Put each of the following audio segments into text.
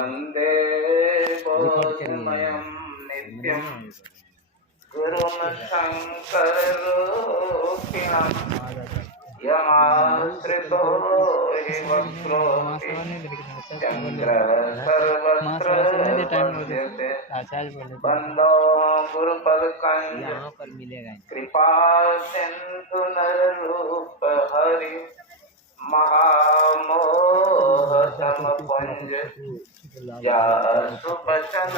वन्दे बोधमयं नित्यं गुरुं शङ्कररूपिणं यमाश्रितो हि वक्रोऽपि चन्द्रः सर्वत्र वन्द्यते वन्दो गुरुपदकञ्ज कृपा सिन्धु नररूप हरि महामोहतमपुञ्ज या सुबचन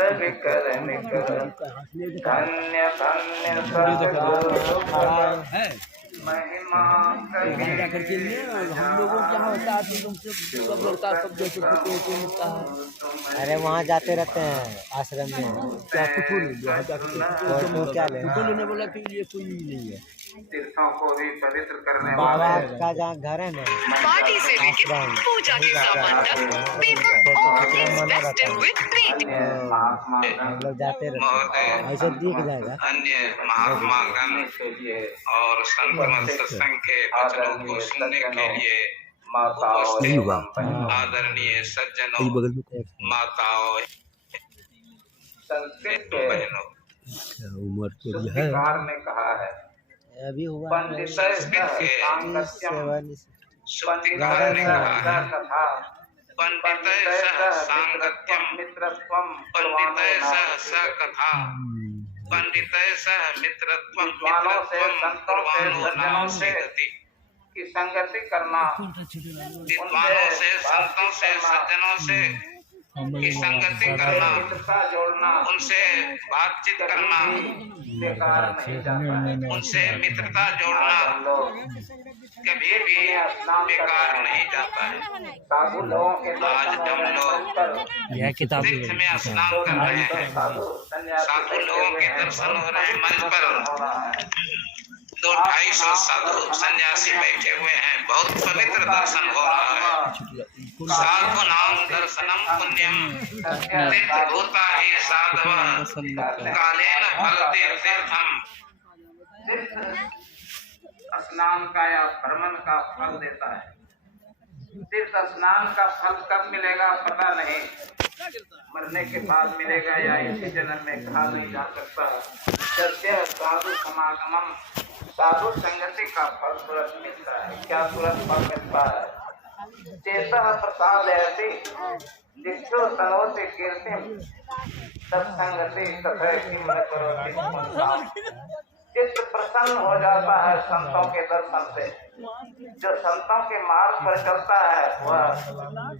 रविकर निकर धन्य धन्य सद्गुरु महिमा कहे हम लोगों क्या होता है तुम सब लड़का सब जैसे फोटो मिलता है। अरे वहाँ जाते रहते हैं आश्रम में क्या फोटो क्या लेने बोला कि ये कोई नहीं है। तीर्थों को भी पवित्र करने बाबा का जहाँ घर है ना पार्टी से लेके पूजा के सामान तक हम लोग जाते रहते हैं ऐसे दिख जाएगा। अन्य महात्मा गण और संत सत्संग के वचनों को सुनने के लिए आदरणीय सज्जनों, माताओं, संस्कृत बहनों, उम्र तो है सुखकार ने कहा है अभी हुआ पंडित सांगत्यम मित्रत्वम पंडितय सह कथा पंडितय सह मित्रत्वम विद्वानों से की संगति करना, विद्वानों से संतों से सज्जनों से की संगति करना, जोड़ना, उनसे बातचीत करना बेकार नहीं जाता है। उनसे मित्रता जोड़ना कभी भी बेकार नहीं जाता है। साधु लोगों के आज हम लोग तीर्थ में स्नान कर रहे हैं, साधु लोगों के दर्शन हो रहे हैं। मंच पर 200-250 साधु सन्यासी बैठे हुए हैं, बहुत पवित्र दर्शन हो रहा है। साधु नाम दर्शनम पुण्यम तीर्थभूता ही साधव कालेन फलते तीर्थम। स्नान का या भ्रमण का फल देता है। तीर्थ स्नान का फल कब मिलेगा पता नहीं, मरने के बाद मिलेगा या इसी जन्म में कहा नहीं जा सकता। सत्य साधु समागमम, साधु संगति का फल तुरंत मिलता है। क्या तुरंत फल मिलता है? चेता प्रसाद ऐसी दिक्षो तनोति कीर्तिम सत्संगति तथा किम न करोति। चित्त प्रसन्न हो जाता है संतों के दर्शन से। जो संतों के मार्ग पर चलता है वह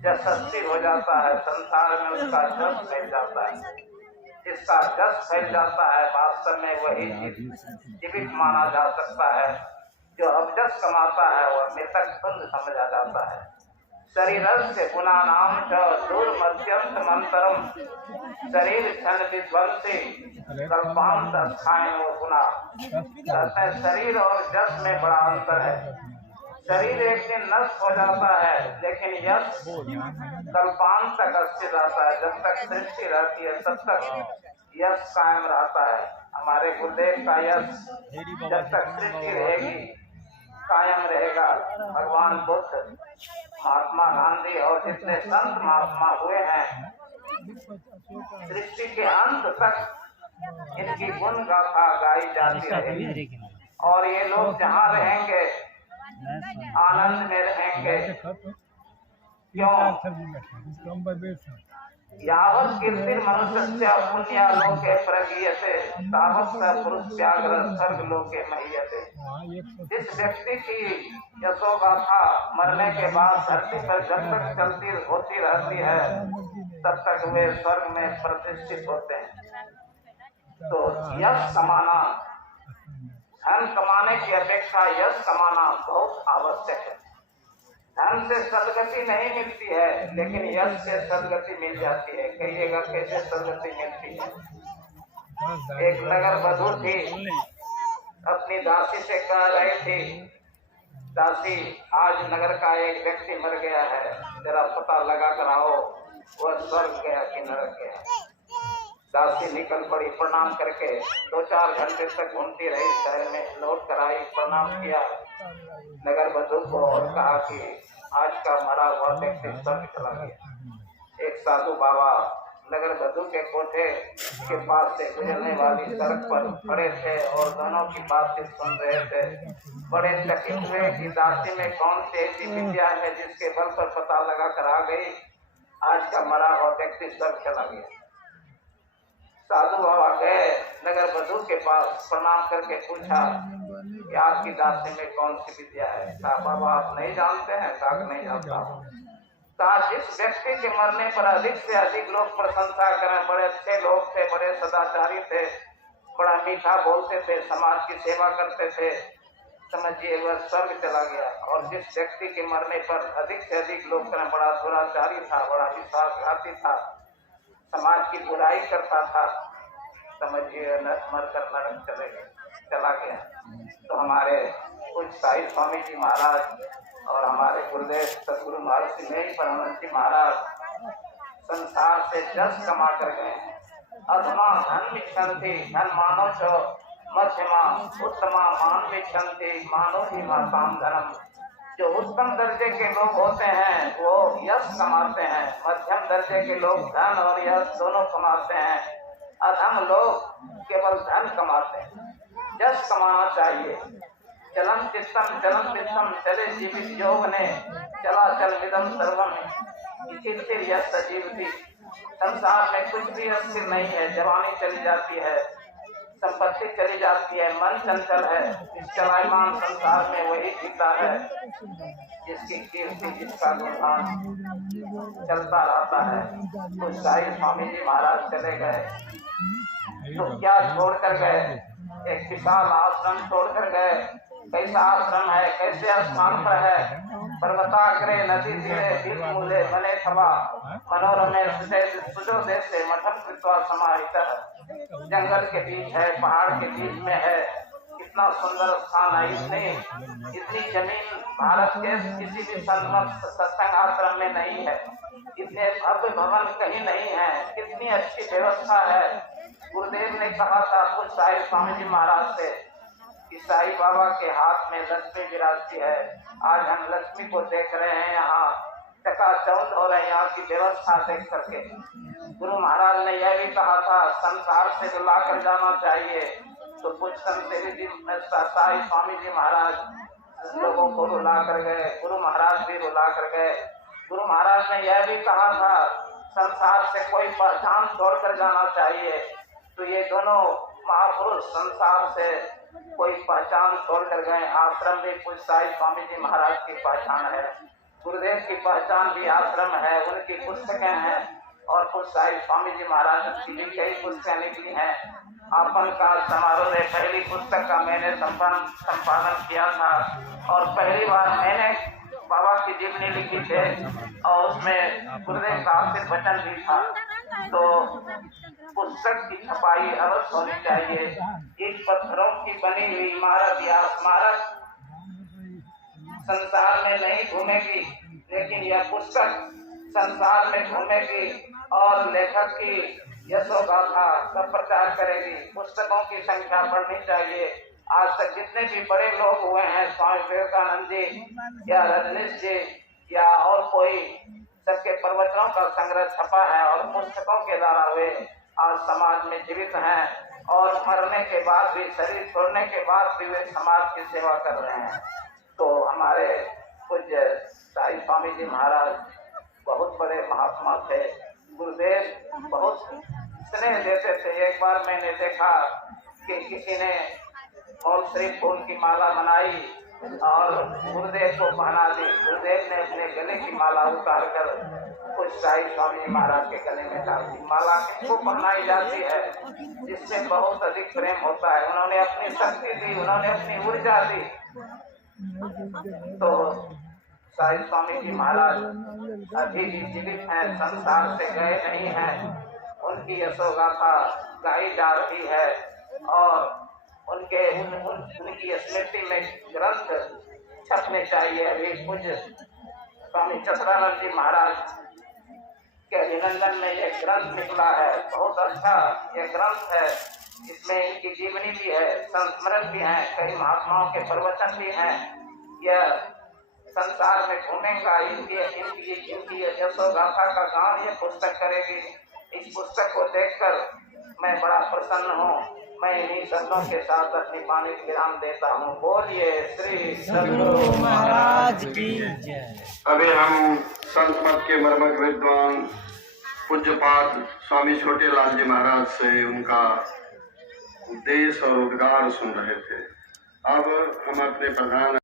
यशस्वी हो जाता है, संसार में उसका जस फैल जाता है। जिसका जस फैल जाता है वास्तव में वही जीवित माना जा सकता है। जो अवजस कमाता है वह मृतक तुल्य समझा जाता है। शरीर से गुना नाम दूर मध्यम मंत्रम शरीर क्षण विध्वंसी कल्पांत स्थान वो गुना। शरीर और जस में बड़ा अंतर है। शरीर एक दिन नष्ट हो जाता है लेकिन यश कल्पांत तक स्थिर रहता है। जब तक सृष्टि रहती है तब तक यश कायम रहता है। हमारे गुरुदेव का यश जब तक सृष्टि रहेगी कायम रहेगा। भगवान बुद्ध, महात्मा गांधी और जितने संत महात्मा हुए हैं सृष्टि के अंत तक इनकी गुण गाथा गाई जाती रहेगी। और ये लोग जहाँ रहेंगे आनंद में रहेंगे। क्यों? यावत् कीर्तिर मनुष्य पुण्यालोके प्रगीयते तावत् स पुरुष व्याघ्र स्वर्गलोके महीयते। जिस व्यक्ति की यशोगाथा मरने के बाद धरती पर जब तक चलती होती रहती है तब तक वे स्वर्ग में प्रतिष्ठित होते हैं। तो यश कमाना, धन कमाने की अपेक्षा यश कमाना बहुत आवश्यक है। धन से सदगति नहीं मिलती है लेकिन यश से सदगति मिल जाती है। कहिएगा कैसे सदगति मिलती है? एक नगर वधू थी, अपनी दासी से कह रही थी, दासी आज नगर का एक व्यक्ति मर गया है, जरा पता लगा कर आओ वह स्वर्ग गया कि नरक गया। दासी निकल पड़ी, प्रणाम करके 2-4 घंटे तक घूमती रही शहर में, लौट कर आई, प्रणाम किया नगर वधू को और कहा कि आज का मरा हुआ व्यक्ति स्वर्ग चला गया। एक साधु बाबा नगर बधू के कोठे के पास से गुजरने वाली सड़क पर खड़े थे और दोनों की बातचीत सुन रहे थे। बड़े चकित हुए कि दासी में कौन सी ऐसी विद्या है जिसके बल पर पता लगा कर आ गई। आज का मरा हुआ व्यक्ति स्वर्ग चला गया। साधु बाबा गए नगर बधू के पास, प्रणाम करके पूछा कि आपकी दासी में कौन सी विद्या है। कहा बाबा आप नहीं जानते हैं? कहा नहीं जानता। कहा जिस व्यक्ति के मरने पर अधिक से अधिक लोग प्रशंसा करें, बड़े अच्छे लोग थे, बड़े सदाचारी थे, बड़ा मीठा बोलते थे, समाज की सेवा करते थे, समझिए वह स्वर्ग चला गया। और जिस व्यक्ति के मरने पर अधिक से अधिक लोग करें, बड़ा दुराचारी था, बड़ा विश्वासघाती था, समाज की बुराई करता था, समझिए मरकर नरक चला गया। तो हमारे कुछ साई स्वामी जी महाराज और हमारे गुरुदेव सतगुरु महर्षि मेरी परमानंद जी महाराज संसार से जस कमा कर गए हैं। अधमा धन मिच्छन्ति धन मानो चो मध्यमा उत्तमा मान मिच्छन्ति मानो ही माताम धनम। जो उत्तम दर्जे के लोग होते हैं वो यश कमाते हैं, मध्यम दर्जे के लोग धन और यश दोनों कमाते हैं, अधम लोग केवल धन कमाते हैं। यश कमाना चाहिए। चलन चित्तम चले जीवित योग ने चला चल विदम सर्वम स्थिर यश सजीवती। संसार में कुछ भी अस्थिर नहीं है। जवानी चली जाती है, संपत्ति चली जाती है, मन चंचल है। इस चलायमान संसार में वही जीता है जिसकी कीर्ति, जिसका गुणगान चलता रहता है। तो साई स्वामी जी महाराज चले गए तो क्या छोड़कर गए? एक विशाल आश्रम छोड़कर गए। कैसा आश्रम है, कैसे स्थान पर है? पर्वताग्रे नदी तीरे बीच मूले बने थवा मनोरमे सुजो देशे मठम कृत्वा समाहितः। जंगल के बीच है, पहाड़ के बीच में है, कितना सुंदर स्थान है। इतनी जमीन भारत के किसी भी सत्संग आश्रम में नहीं है, इतने भव्य भवन कहीं नहीं है, कितनी अच्छी व्यवस्था है। गुरुदेव ने कहा था कुछ साई स्वामी जी महाराज से कि साई बाबा के हाथ में लक्ष्मी विराजती है। आज हम लक्ष्मी को देख रहे हैं, यहाँ चकाचौंध हो रहे हैं यहाँ की व्यवस्था देख करके। गुरु महाराज ने यह भी कहा था संसार से रुला कर जाना चाहिए। तो कुछ संतेरी जी साई स्वामी जी महाराज लोगों को रुला कर गए, गुरु महाराज भी रुला कर गए। गुरु महाराज ने यह भी कहा था संसार से कोई पहचान छोड़कर जाना चाहिए। तो ये दोनों महापुरुष संसार से कोई पहचान छोड़कर गए। आश्रम भी कुछ साई स्वामी जी महाराज की पहचान है, गुरुदेव की पहचान भी आश्रम है, उनकी पुस्तकें हैं। और कुछ साई स्वामी जी महाराज की भी कई पुस्तकें निकली हैं। आपन काल समारोह में पहली पुस्तक का मैंने संपादन किया था और पहली बार मैंने बाबा की जीवनी लिखी थे और उसमें गुरुदेव का आखिरी वचन भी था। तो पुस्तक की छपाई अवश्य होनी चाहिए। इन पत्थरों की बनी हुई इमारत या स्मारक संसार में नहीं घूमेगी, लेकिन यह पुस्तक संसार में घूमेगी और लेखक की यशोगाथा का प्रचार करेगी। पुस्तकों की संख्या बढ़नी चाहिए। आज तक जितने भी बड़े लोग हुए हैं, स्वामी विवेकानंद जी या रजनीश जी या और कोई, सबके प्रवचनों का संग्रह छपा है और पुस्तकों के द्वारा वे आज समाज में जीवित हैं और मरने के बाद भी, शरीर छोड़ने के बाद भी वे समाज की सेवा कर रहे हैं। तो हमारे पूज्य साई स्वामी जी महाराज बहुत बड़े महात्मा थे। गुरुदेव बहुत स्नेह देते थे। एक बार मैंने देखा कि किसी ने और सिर्फ फूल की माला बनाई और गुरुदेव को पहना दी। गुरुदेव ने अपने गले की माला उतार कर कुछ साई स्वामी जी महाराज के गले में डाल दी। माला किसको पहनाई जाती है? जिसमें बहुत अधिक प्रेम होता है। उन्होंने अपनी शक्ति दी, उन्होंने अपनी ऊर्जा दी। तो साई स्वामी जी महाराज अभी भी जीवित हैं, संसार से गए नहीं हैं। उनकी यशोगाथा गाई जा रही है और उनकी स्मृति में ग्रंथ छपने चाहिए। अभी पूज्य स्वामी चतुरानंद जी महाराज के अभिनंदन में यह ग्रंथ निकला है। बहुत अच्छा यह ग्रंथ है। इसमें इनकी जीवनी भी है, संस्मरण भी है, कई महात्माओं के प्रवचन भी हैं। यह संसार में घूमेगा, इनकी यशोगाथा का गान ये पुस्तक करेगी। इस पुस्तक को देखकर मैं बड़ा प्रसन्न हूँ। मैं इन्हीं शब्दों के साथ अपनी वाणी विराम देता हूँ। बोलिए श्री सद्गुरु महाराज की जय। अभी हम संत मत के मर्मज्ञ विद्वान पूज्यपाद स्वामी छोटेलाल जी महाराज से उनका उपदेश और उद्गार सुन रहे थे। अब हम अपने प्रधान